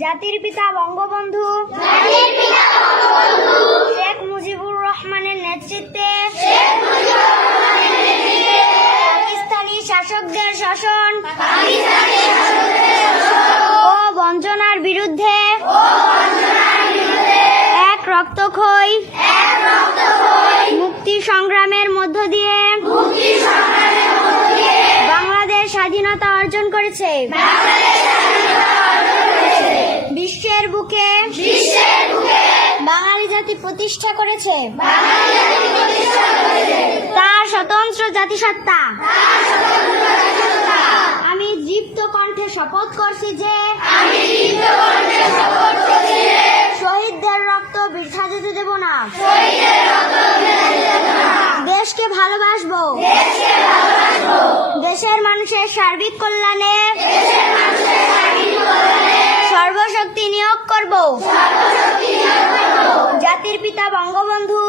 জাতির পিতা বঙ্গবন্ধু শেখ মুজিবুর রহমানের নেতৃত্বে পাকিস্তানি শাসকদের শাসন ও বঞ্চনার বিরুদ্ধে এক রক্তক্ষয়ী মুক্তি সংগ্রামের মধ্য দিয়ে বাংলাদেশ স্বাধীনতা অর্জন করেছে। বিশ্বের বুকে বাঙালি জাতি প্রতিষ্ঠা করেছে তার স্বতন্ত্র জাতিসত্তা। আমি দীপ্ত কণ্ঠে শপথ করছি যে শহীদদের রক্ত বৃথা যেতে দেব না। দেশকে ভালোবাসবো, দেশের মানুষের সার্বিক কল্যাণে সর্বশক্তি নিয়োগ করব। জাতির পিতা বঙ্গবন্ধু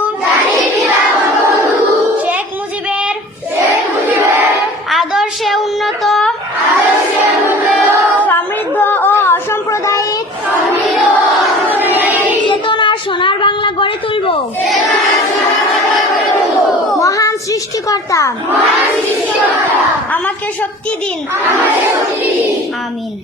শেখ মুজিবের আদর্শে উন্নত, সমৃদ্ধ ও অসাম্প্রদায়িক চেতনার সোনার বাংলা গড়ে তুলব। মহান সৃষ্টিকর্তা আমাকে শক্তি দিন। আমিন।